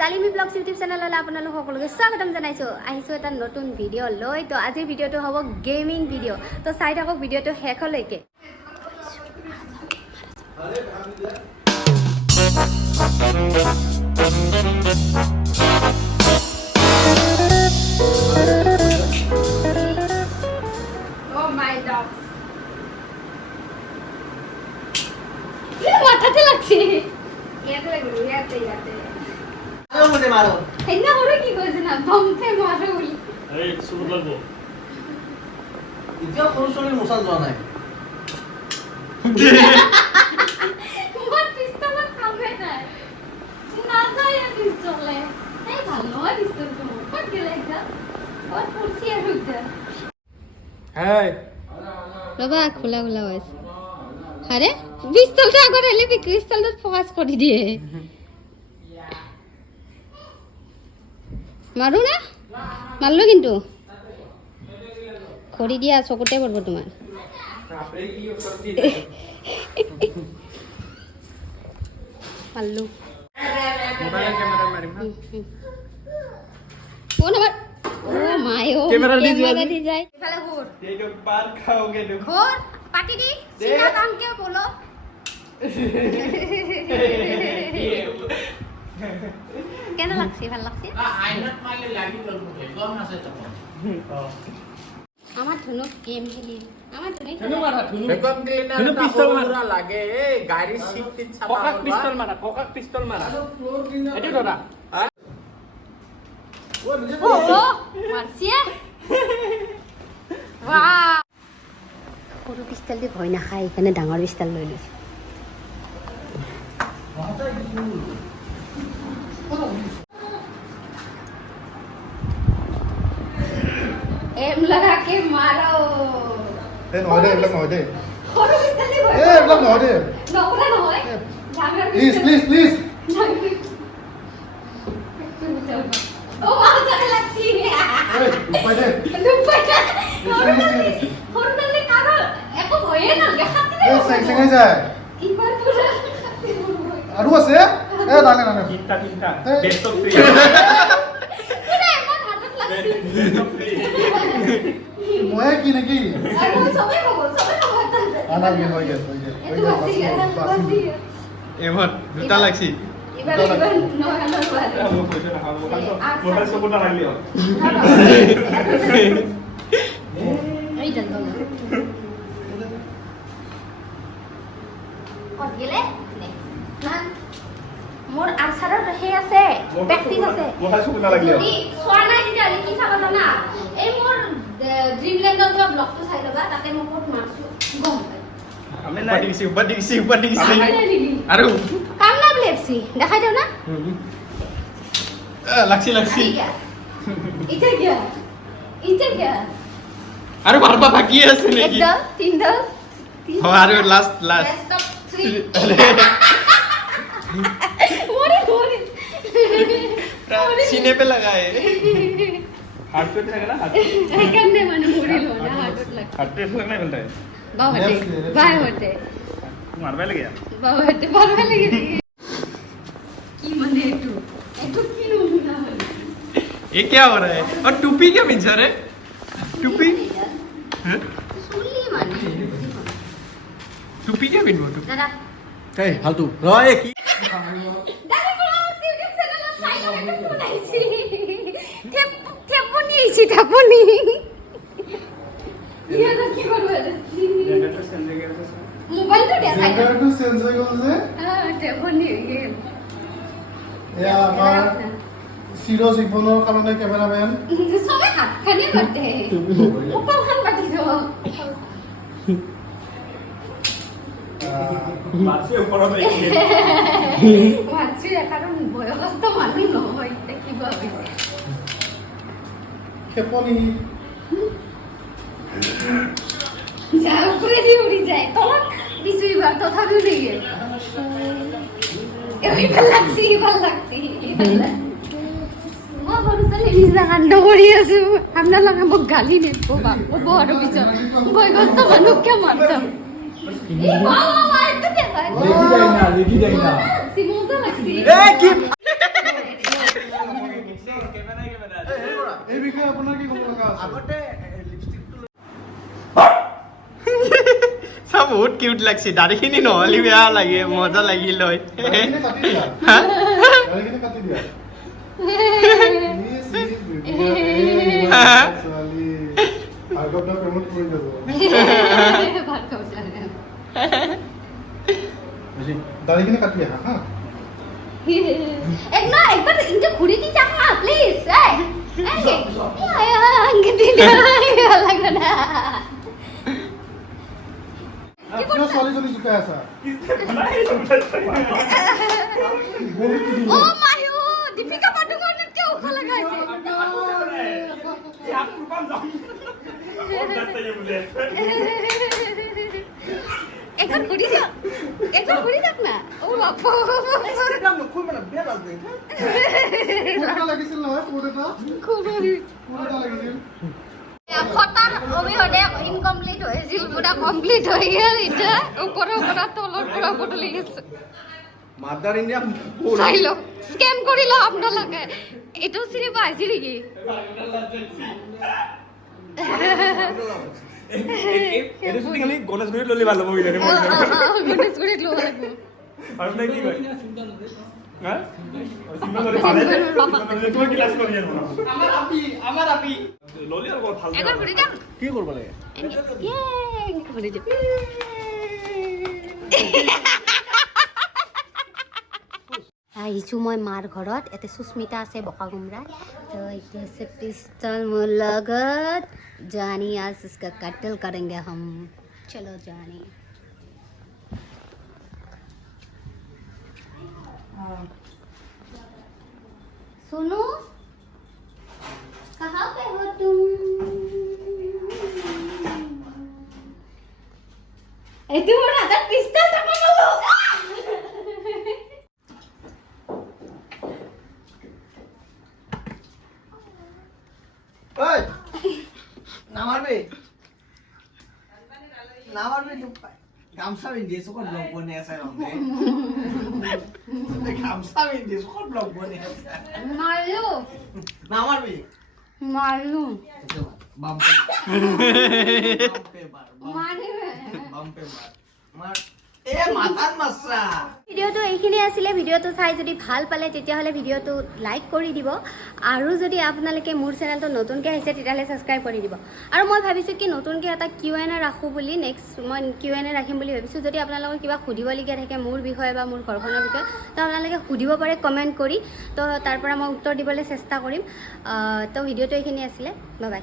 Dalimi Vlogs YouTube channel la আপোনালোক সকলোকে স্বাগতম জনাইছো আহিছো এটা নতুন ভিডিও লৈ তো আজি ভিডিওটো হ'ব গেমিং ভিডিও তো চাই থাকক ভিডিওটো শেষলৈকে Oh my god মাথাতে লাগছে ইয়াতে লাগলো ইয়াতে আরো মনে মারো হেনা হলো কি কইছ না বমতে মারো বলি এই সুর লাগবো ইতিয়া কোনসলে মুসাল যাওয়া নাই তোমার পিস্তল কামে না না যায় পিস্তলে এই ভালো হয় পিস্তল তো কত গেলে এটা আর পুরসি আর উঠে এই বাবা খোলা খোলা হইছে আরে পিস্তলটা আগরে এলে পিস্তলটা ফোকাস করে দিয়ে মারু না মারলো কিন্তু খড়ি দিয়া চকুতে পড়ব তোমার পাল্লু মোবাইল ক্যামেরা মারিম ও না ও মায়ো ক্যামেরা দি যায় এফালে ঘুর এই তো পার খাওগে দেখো ঘুর পাটি দি সিধা কাম কে বলো কেন লাগছে ভাল লাগছে আইনাত মারলে লাগি ললমুখে গম আছে তখন আমার ধনু গেম খেলি আমার ধনু মারা ধনু গেম খেলি না ধনু পিস্তল মারা লাগে এই গাড়ি শিফট ছাপা কোকা পিস্তল মারা এটি দাদা ও নিজে মারছিয়া বাহ সৰু পিস্তল দি ভয় না খাই এখানে ডাঙৰ পিস্তল লৈ লৈছে एम लगा के मारो ए नोडे खोरो बिस्ताले ए नोडे नोरा नोय प्लीज ओ मारो चले लगती है ए दुपट्टा खोरो नले कारो एको भये ना खाते ए सेंगे जाय इबार पुरा आरो আছে এ দালে না তিনটা বেস্ট অফ 3 পুরা এমন হাতত লাগছে বেস্ট অফ 3 ময়ে কি নাকি আরে সবাই বল আনা কি হই গেছে এমন দুটা লাগছি এবার নয় ও পয়সা না খাবো মোবাইল সবটা লাগলিও এই দল দল কত গেলে না মোর আনসারত হে আছে প্র্যাকটিস আছে মোবাইল সবটা লাগলিও সোয়া নাই দিতে আলি কি চাবা জানা এই মোর ড্ৰিমল্যান্ডৰ যোৱা ব্লগটো চাই লবা তাতে মই বহুত মাৰছো গম পাই আমি না উপৰ দিছি আৰু কাম না বলেছি দেখাই দাও না লাগছি ইটা গিয়া আৰু বাৰবা বাকি আছে নেকি এক দল তিন দল আৰু লাস্ট मोरे सीने पे लगा है हाथ पे लगा ना हाथ पे करने माने मोरे लो ना हाथ पे लगा हाथ पे लगना बोलता है बाय होते मारवा लग गया मारवा लग गया की मने एटू की नो ना ये क्या हो रहा है और टोपी क्या पिंचा रे टोपी हैं सुली माने टोपी क्या पिनबो टोपी दादा এই ফালতু রয় কি দাদা ব্লগস ইউটিউব চ্যানেল সাইলেন্ট বনাইছি থেপনি ইয়া না কি করব এটা সেন্ড হয়ে গেছে মোবাইল তো দেখাই এটা তো সেন্ড হয়ে গেছে হ্যাঁ থেপনি গেল ইয়া আমার সিরো সিফোনৰ কাৰণে ক্যামেৰাম্যান সবে হাত খানে করতে উপর খান বাটি যাও মাছি উপর নাই মাছি কারণ বয়স্ক মানুষ নহয় তে কি ভাবি খেপনি যাও করে দি উড়ি যায় তলক দিছুই বার তথাপি দিয়ে এই ভাল লাগছি মই বলছলে নিজা কাণ্ড কৰি আছো আপনার লাগা মোক গালি নেব বাপ বড় বিচার বয়স্ক মানুষ কে মারছ বাবা এটা দেখো দেখি যাই না সিমোটা লাগছি এ কি আগতে লিপষ্টিকটো সব বহুত কিউট লাগছে দাড়িখিনি নহ'লে বেয়া লাগে মজা লাগিল হয় কাটি দিয়া আগতে পেমেন্ট কৰি যাব দাড়িখিনি কাটি দিয়া হা एक बार इनके खुरी की चाहना प्लीज लग रहा क्यों सॉरी सॉरी चुका है सर ओ मायो दीपिका पादुकोण ने क्यों उखा लगाए ये आपको कौन जाऊं और कैसे ये मुझे एक बार खुरी तक ना ओ बापू নাম খুব মানে বেয়া লাগবে কোনটা লাগিছিল নহয় কোনটা কোনটা লাগিছিল ফটাৰ অবিহনে ইনকমপ্লিট হৈছিল পুৰা কমপ্লিট হৈ গ'ল এতিয়া ওপৰৰ পৰা তলৰ পৰা বদলি গৈছে মাদাৰ ইন্ডিয়া চাই লওক স্কেন কৰি লওক আপোনালোকে এইটো চিনি পাইছে নেকি এটা শুনি খালি গণেশগুৰিত ললি ভাল হ'ব বিলে গণেশগুৰিত ল'ব লাগিব আৰু নাই কি কয় হা সিমান ধৰি পালে তুমি ক্লাছ কৰি আছো আমাৰ আপি ললি আৰু ভাল একবাৰ ঘূৰি যাম কি কৰিব লাগে ঘূৰি যাম আহিছোঁ মই মাৰ ঘৰত ইয়াতে সুস্মিতা আছে বকা গুমৰা তো এইটো আছে পিষ্টল মোৰ লগত जानी आज इसका कत्ल करेंगे हम चलो जानी सुनो कहाँ पे हो तुम तू मेरा हाथ पिस्तौल पकड़ लो ওই না মারবে গামছা পিন্ধি আছো ক'ত ব্লগ বনাই আছে গামছা পিন্ধি আছো ক'ত ব্লগ বনাই আছে मालू না মারবি मालू বাম্পে माने মার এ মাথাত মাছরা ভিডিওটো এইখিনি আছিলে ভিডিওটো চাই যদি ভাল পালে তেতিয়াহ'লে ভিডিওটো লাইক কৰি দিব আৰু যদি আপোনালোকে মোৰ চেনেলটো নতুনকৈ আহিছে তেতিয়াহ'লে ছাবস্ক্ৰাইব কৰি দিব আৰু মই ভাবিছোঁ কি নতুনকৈ এটা Q&A ৰাখোঁ বুলি নেক্সট মই Q&A ৰাখিম বুলি ভাবিছোঁ যদি আপোনালোকৰ কিবা সুধিবলগীয়া থাকে মোৰ বিষয়ে বা মোৰ ঘৰখনৰ বিষয়ে তো আপোনালোকে সুধিব পাৰে কমেণ্ট কৰি তো তাৰ পৰা মই উত্তৰ দিবলৈ চেষ্টা কৰিম তো ভিডিওটো এইখিনি আছিলে বাই বাই